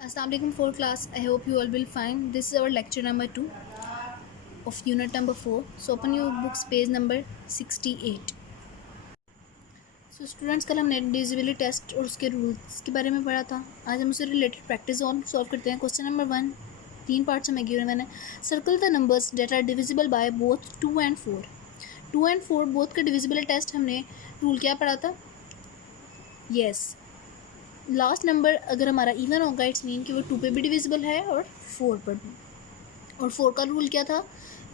Assalamu alaikum for class. I hope you all will fine. This is our lecture number 2 of unit number 4. So open your books page number 68. So students, कल हमने divisibility test और उसके rules के बारे में पढ़ा था. आज हम उससे रिलेटेड प्रैक्टिस ऑन सॉल्व करते हैं. क्वेश्चन नंबर 1 3 पार्ट्स में गिवन है. Circle the numbers that are divisible by both 2 and 4. 2 and 4 both का डिविजिबिलिटी टेस्ट हमने रूल क्या पढ़ा था? यस, लास्ट नंबर अगर हमारा इवन होगा इट्स मीन कि वो 2 पे भी डिविजिबल है और 4 पर भी. और 4 का रूल क्या था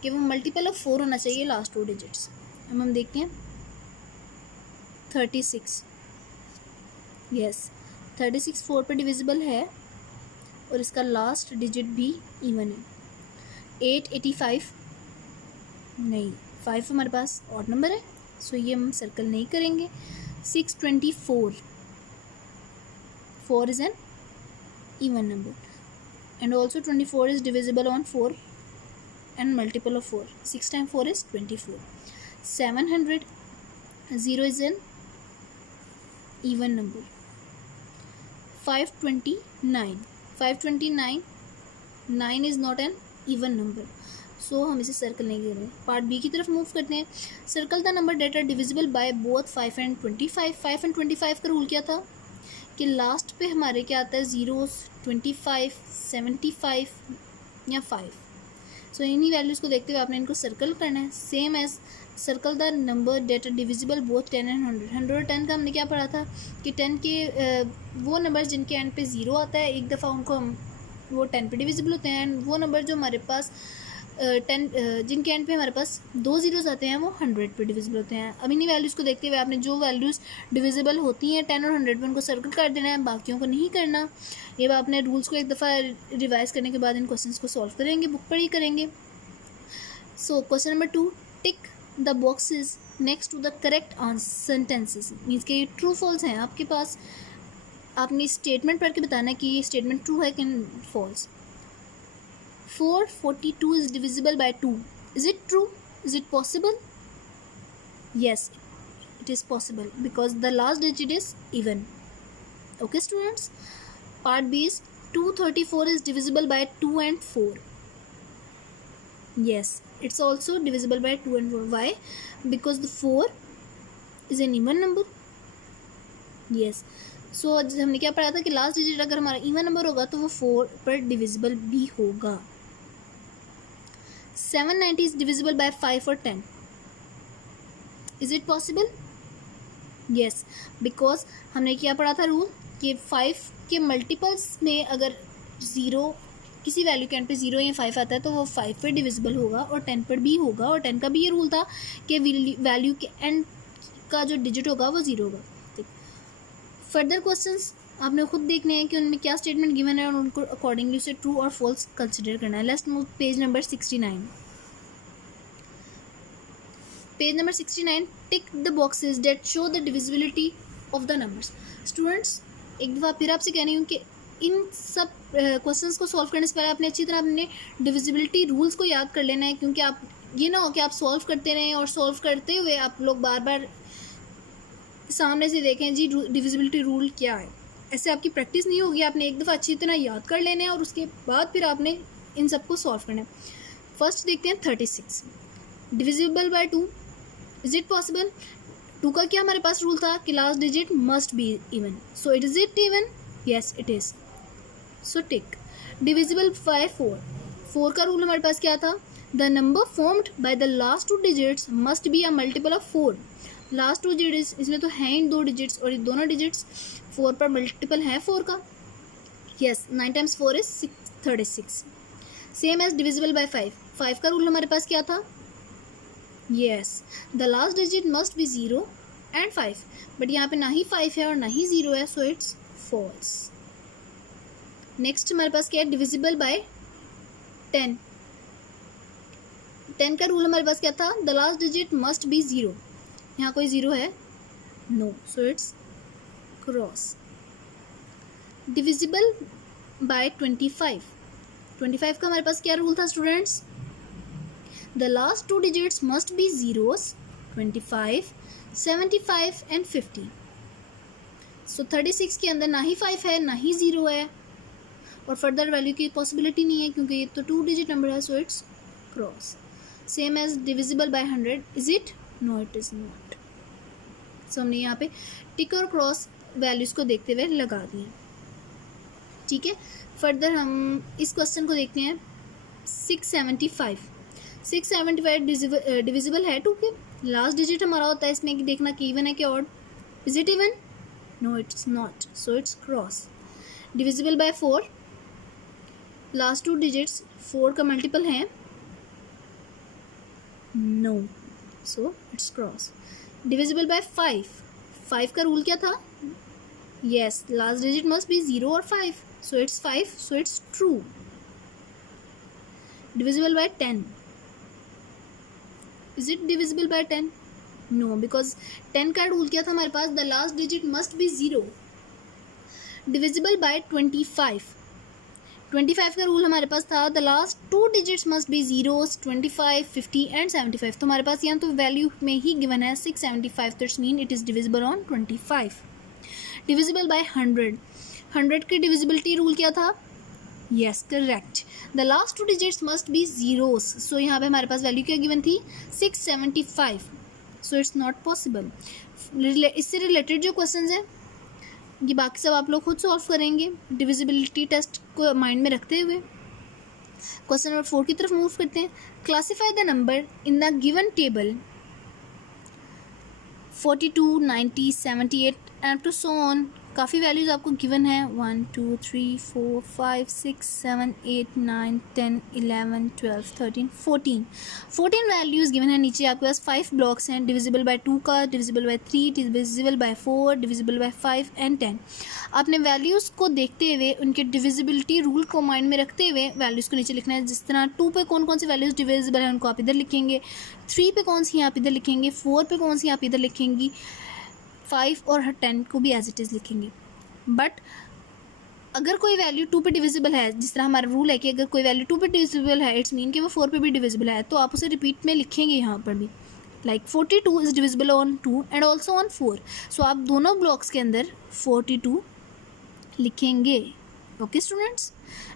कि वो मल्टीपल ऑफ 4 होना चाहिए लास्ट 2 डिजिट्स. अब हम देखते हैं 36. यस, 36 4 पे डिविजिबल है और इसका लास्ट डिजिट भी इवन है. 885 नहीं, 5 हमारे पास ऑड नंबर है, सो ये हम सर्कल नहीं करेंगे. 624 4 is an even number and also 24 is divisible on 4 and multiple of 4. 6 times 4 is 24. 700 0 is an even number. 529 9 is not an even number, सो हम इसे सर्कल नहीं करेंगे. पार्ट बी की तरफ मूव करते हैं. Circle the number that are divisible by both 5 and 25. 5 and 25 का rule क्या था कि लास्ट पे हमारे क्या आता है? 0s, 25, 75 या 5. सो इन्हीं वैल्यूज़ को देखते हुए आपने इनको सर्कल करना है. Same as circle the number that are divisible both 10 and 100. 100 और 10 का हमने क्या पढ़ा था कि 10 के वो नंबर्स जिनके एंड पे 0 आता है एक दफ़ा उनको हम वो 10 पे डिविजिबल होते हैं. एंड वो नंबर जो हमारे पास 10 जिनके एंड पे हमारे पास 2 ज़ीरोज़ आते हैं वो 100 पे डिविजिबल होते हैं. अब इन्हीं वैल्यूज़ को देखते हुए आपने जो वैल्यूज़ डिविजिबल होती हैं 10 और 100 पे उनको सर्कल कर देना है, बाकियों को नहीं करना. ये आपने रूल्स को एक दफ़ा रिवाइज करने के बाद इन क्वेश्चंस को सॉल्व करेंगे, बुक पढ़ी करेंगे. So question number 2, tick the boxes next to the correct sentences. Means कि ये ट्रू फॉल्स हैं आपके पास. आपने स्टेटमेंट पढ़ के बताना है कि ये स्टेटमेंट ट्रू है कि false. 442 is divisible by 2. Is it true? Is it possible? Yes, it is possible because the last digit is even. Okay students, part B is 234 is divisible by 2 and 4. Yes, it's also divisible by 2 and 4. Why? Because the 4 is an even number. Yes, so हमने क्या पढ़ा था कि last digit अगर हमारा even number होगा तो वो 4 पर डिविजिबल भी होगा. 790 is divisible by 5 or 10. Is it possible? Yes, because हमने क्या पढ़ा था रूल कि 5 के मल्टीपल्स में अगर 0 किसी वैल्यू के एंड पे 0 या 5 आता है तो वो 5 पर डिविजिबल होगा और 10 पर भी होगा. और 10 का भी ये रूल था कि वैल्यू के एंड का जो डिजिट होगा वो 0 होगा. ठीक, फर्दर क्वेश्चंस आपने खुद देखने हैं कि उनमें क्या स्टेटमेंट गिवन है और उनको अकॉर्डिंगली उसे ट्रू और फॉल्स कंसिडर करना है. Let's move page number 69. Page number 69, tick the boxes that show the divisibility of the numbers. Students, एक दफ़ा फिर आपसे कह रही हूँ कि इन सब क्वेश्चंस को सॉल्व करने से पहले आपने अच्छी तरह अपने डिविजिबिलिटी रूल्स को याद कर लेना है, क्योंकि आप ये ना हो कि आप सॉल्व करते रहें और सॉल्व करते हुए आप लोग बार बार सामने से देखें जी डिविजिबिलिटी रूल क्या है. ऐसे आपकी प्रैक्टिस नहीं होगी. आपने एक दफ़ा अच्छी तरह याद कर लेना है और उसके बाद फिर आपने इन सब को सॉल्व करना है. फर्स्ट देखते हैं 36 divisible by 2. Is it possible? 2 का क्या हमारे पास रूल था कि last digit must be even. So it is it even? Yes it is. So tick. Divisible by 4. 4 का रूल हमारे पास क्या था? The number formed by the last 2 digits must be a multiple of 4. Last 2 digits इसमें तो हैं ही 2 digits और ये दोनों डिजिट्स 4 पर मल्टीपल है 4 का. Yes, 9 times 4 is 36. Same as divisible by 5. 5 का रूल हमारे पास क्या था? Yes, the last digit must be 0 and 5. But यहाँ पे ना ही 5 है और ना ही 0 है, सो इट्स फॉल्स. नेक्स्ट हमारे पास क्या है? Divisible by 10. 10 का रूल हमारे पास क्या था? The last digit must be 0. यहाँ कोई 0 है? No, so it's cross. Divisible by 25. 25 का हमारे पास क्या रूल था students? The last 2 digits must be zeros. 25, 75 and 50. So 36 के अंदर ना ही 5 है ना ही 0 है. और फर्दर वैल्यू की पॉसिबिलिटी नहीं है क्योंकि ये तो 2 डिजिट नंबर है, so it's cross. Same as divisible by 100, is it? No it is not. So हमने यहाँ पे टिक और क्रॉस वैल्यूज़ को देखते हुए लगा दिए. ठीक है, फर्दर हम इस क्वेश्चन को देखते हैं. 675 डिविजिबल है 2 पे. लास्ट डिजिट हमारा होता है इसमें कि देखना कि इवन है कि odd. Is it even? No it's not, so it's cross. Divisible by 4, last 2 digits 4 का मल्टीपल है? No, so it's cross. Divisible by 5, 5 का रूल क्या था? Yes, last digit must be 0 और 5, so it's 5, so it's true. Divisible by 10, is it divisible by 10? No, because 10 का rule क्या था हमारे पास? The last digit must be 0. Divisible by 25, 25 का रूल हमारे पास था the last 2 digits must be zeros. 25, 50 and 75. तो हमारे पास यहाँ तो वैल्यू में ही गिवन है 675, तो it's mean it is divisible on 25. Divisible by 100, 100 की डिविजिबिलिटी रूल क्या था? Yes, correct. The last 2 digits must be zeros. So यहाँ पे हमारे पास वैल्यू क्या गिवन थी? 675. So it's not possible. इससे रिलेटेड जो क्वेश्चन हैं ये बाकी सब आप लोग खुद सॉल्व करेंगे डिविजिबिलिटी टेस्ट को माइंड में रखते हुए. क्वेश्चन नंबर 4 की तरफ मूव करते हैं. Classify the number in the given table 42, 90, 78 and two so on. काफ़ी वैल्यूज़ आपको गिवन है. 1, 2, 3, 4, 5, 6, 7, 8, 9, 10, 11, 12, 13, 14 वैल्यूज़ गिवन है. नीचे आपके पास 5 ब्लॉक्स हैं. डिविजिबल बाय 2 का, divisible by 3, divisible by 4, divisible by 5 and 10. आपने वैल्यूज़ को देखते हुए उनके डिविजिबिलिटी रूल को माइंड में रखते हुए वैल्यूज़ को नीचे लिखना है. जिस तरह 2 पे कौन कौन सी वैल्यूज़ डिविजिबल है उनको आप इधर लिखेंगे. 3 पे कौन सी आप इधर लिखेंगे. 4 पे कौन सी आप इधर लिखेंगी. 5 और 10 को भी एज इट इज़ लिखेंगे. बट अगर कोई वैल्यू 2 पे डिविजिबल है, जिस तरह हमारा रूल है कि अगर कोई वैल्यू 2 पे डिविजिबल है इट्स मीन कि वो 4 पे भी डिविजिबल है, तो आप उसे रिपीट में लिखेंगे यहाँ पर भी. Like 42 is divisible on 2 and also on 4. सो आप दोनों ब्लॉक्स के अंदर 42 लिखेंगे. Okay students.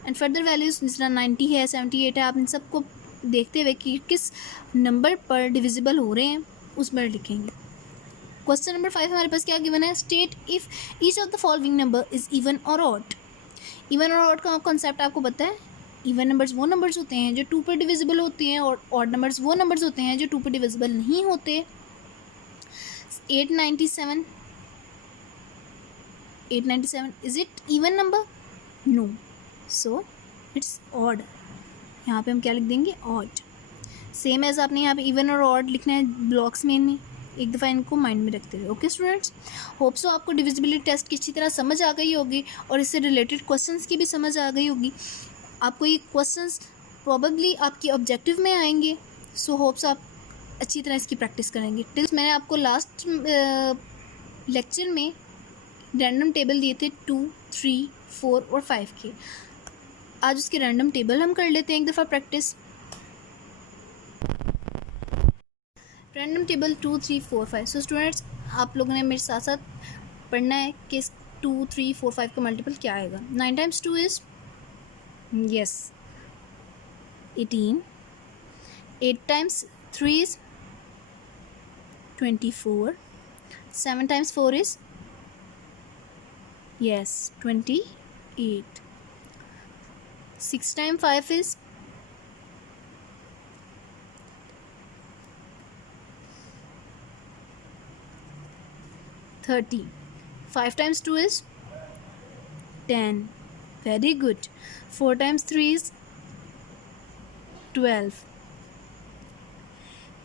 And further values जिस तरह 90 है, 78 है, आप इन सबको देखते हुए कि किस नंबर पर डिविजिबल हो रहे हैं उस पर लिखेंगे. क्वेश्चन नंबर 5 हमारे पास क्या गिवन है? State if each of the following number is even और ऑड. इवन और ऑड का कॉन्सेप्ट आपको पता है. इवन नंबर्स वो नंबर्स होते हैं जो 2 पर डिविजिबल होते हैं और ऑड नंबर्स वो नंबर्स होते हैं जो 2 पर डिविजिबल नहीं होते. 897, 897 is it even number? No, so it's odd. यहाँ पे हम क्या लिख देंगे? ऑड. सेम एज आपने यहाँ पे इवन और ऑड लिखना है ब्लॉक्स में एक दफ़ा इनको माइंड में रखते हुए. ओके स्टूडेंट्स, होप सो आपको डिविजिबिलिटी टेस्ट की अच्छी तरह समझ आ गई होगी और इससे रिलेटेड क्वेश्चंस की भी समझ आ गई होगी. आपको ये क्वेश्चंस प्रॉबेबली आपकी ऑब्जेक्टिव में आएंगे. सो होप्स आप अच्छी तरह इसकी प्रैक्टिस करेंगे. टिल्स मैंने आपको लास्ट लेक्चर में रैंडम टेबल दिए थे 2, 3, 4 और 5 के. आज उसके रैंडम टेबल हम कर लेते हैं एक दफ़ा practice. Random table 2, 3, 4, 5. So students, आप लोगों ने मेरे साथ साथ पढ़ना है कि 2, 3, 4, 5 का मल्टीपल क्या आएगा. 9 times 2 is yes 18. 8 times 3 is 24. 7 times 4 is yes 28. 6 times 5 is 30. 5 times 2 is 10. Very good. 4 times 3 is 12.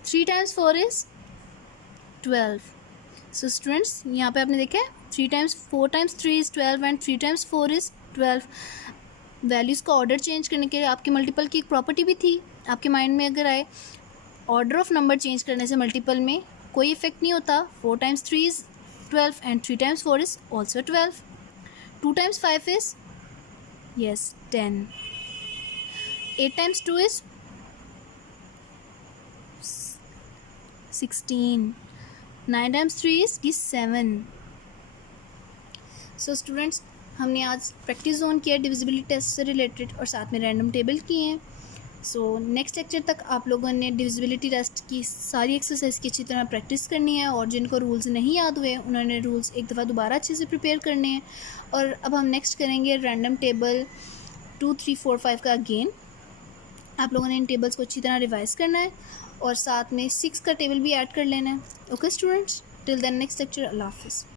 3 times 4 is 12. So students, यहाँ पे आपने देखा है 4 times 3 is 12 and 3 times 4 is 12. Values का ऑर्डर चेंज करने के लिए आपके मल्टीपल की एक प्रॉपर्टी भी थी. आपके माइंड में अगर आए ऑर्डर ऑफ नंबर चेंज करने से मल्टीपल में कोई इफेक्ट नहीं होता. 4 times 3 is 12 and 3 times 4 is also 12. 2 times 5 is yes 10. 8 times 2 is 16. 9 times 3 is 7. So students, हमने आज प्रैक्टिस जोन किया डिविजिबिलिटी टेस्ट से रिलेटेड और साथ में रैंडम टेबल किए हैं। सो नेक्स्ट लेक्चर तक आप लोगों ने डिविजिबिलिटी टेस्ट की सारी एक्सरसाइज की अच्छी तरह प्रैक्टिस करनी है, और जिनको रूल्स नहीं याद हुए उन्होंने रूल्स एक दफ़ा दोबारा अच्छे से प्रिपेयर करने हैं। और अब हम नेक्स्ट करेंगे रैंडम टेबल 2, 3, 4, 5 का अगेन। आप लोगों ने इन टेबल्स को अच्छी तरह रिवाइज करना है और साथ में 6 का टेबल भी ऐड कर लेना है। Okay students, till then next lecture, अल्लाह हाफिज़।